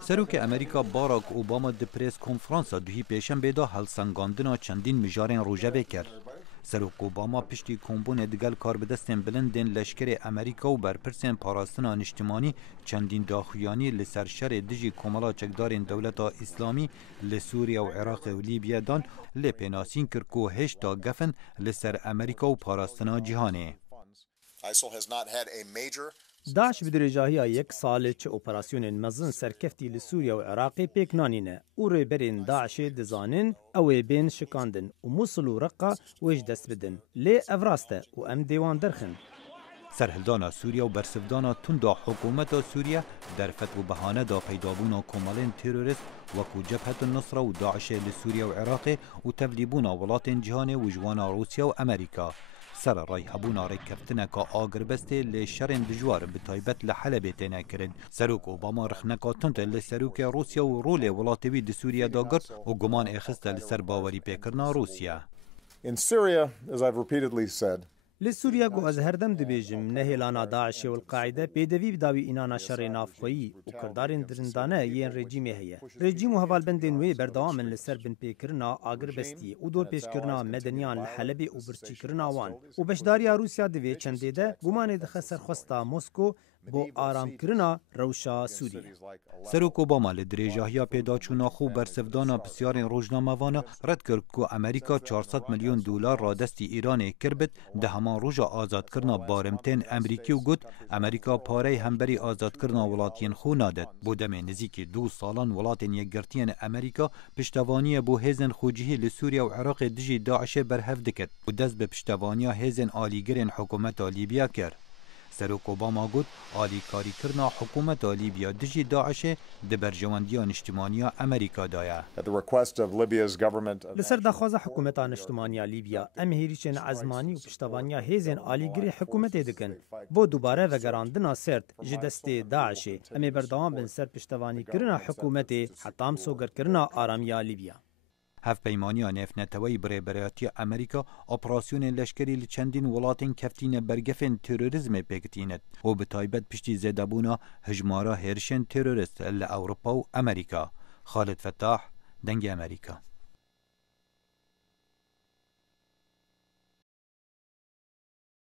سروک امریکا باراک اوباما د پریس کنفرانسا دوهی پیشنبه دا هلسنگاندنا چندین مجارین روژه کرد. سروک اوباما پشتی کمبون دگل کار بدستین بلندین لشکر امریکا و برپرسین پاراستنا نشتمانی چندین داخویانی لسر شر دجی کمالا چکدارین دولتا اسلامی لسوریا و عراق و لیبیا دان لپناسین کرکو هشتا گفن لسر امریکا و پاراستنا جهانه. داعش به درجاهی یک سال چه اپراسیون مزن سرکفتی لسوریا و عراقی پیک نانینه او ریبرین داعش دزانین او بین شکاندن و موصل و رقا ویج دست بدن لی افراسته و ام دیوان درخن. سرهلدانا سوریا و برسفدانا تندا حکومت سوریا در فتو بهانه دا پیدابونا کمالین تروریست وکو جبهت النصره و داعش لسوریا و عراق و تفلیبونا ولات جهان و جوانا روسیا و امریکا. سر رای هبونا رکفتنه که آگربسته لشرین دجوار بتایبت لحلبه تینه کرد. سروک اوباما رخنکا تنت لسروک روسیا و رول ولاتوی د سوریا داگر و گمان اخسته لسر باوری پیکرنا روسیا. In Syria, as I've repeatedly said, لسوريا جو از هردم دبیجم نهیلانا داعش و القاعده پیدوی بداوی اینانا شر نافخویی و کردارین درندانه یین رژیمی هیه. رژیم و هوالبندین وی بردوامن لسر بن پیکرنا آگر بستی و دور پیشکرنا مدنیان لحلبی و برچی کرنا وان و بشداریا روسیا دوی چنده ده گمان دخه سرخوستا موسکو بو آرام کرنا روشا سوریه. سروک اوباما لدریجاهیا پیدا چونا خوب برسفدانا بسیارین روزنامه‌وانا رد کرد که امریکا 400 میلیون دلار را دستی ایران کربت ده همان روزا آزاد کرنا بارمتین امریکی و گوت امریکا پاره همبری آزاد کرنا ولاتین خو نادد. بودم نزیکی 2 سالان ولاتین یکگرتین امریکا پشتوانی بو هیزن خوجهی لسوریا و عراق دجی داعش برهف دکت و دست به پشتوانی هیزن آلیگرین حکومت لیبیا کرد. سروک اوباما گفت آلی کاری کرنا حکومت لیبیا دجی داعش دبرجواندیان اجتماعی امریکا دایا. لسر دخواز حکومت اجتماعی لیبیا ام هیریچن عزمانی و پشتوانیا هیزن آلیگری حکومت دکن بو دوباره وگراندنا سرد جدست داعش ام بردوام بن سر پشتوانی کرنا حکومت حتام سوگر کرنا آرامیا لیبیا. هف پیمانیا نفنتوی برایتی امریکا اپراسیون لشکری لچندین ولاتین کفتین برگفن تروریزم پیکتیند و به تایبت پشتی زدابونا هجمارا هرشن تروریست ل اروپا و امریکا. خالد فتاح، دنگ امریکا.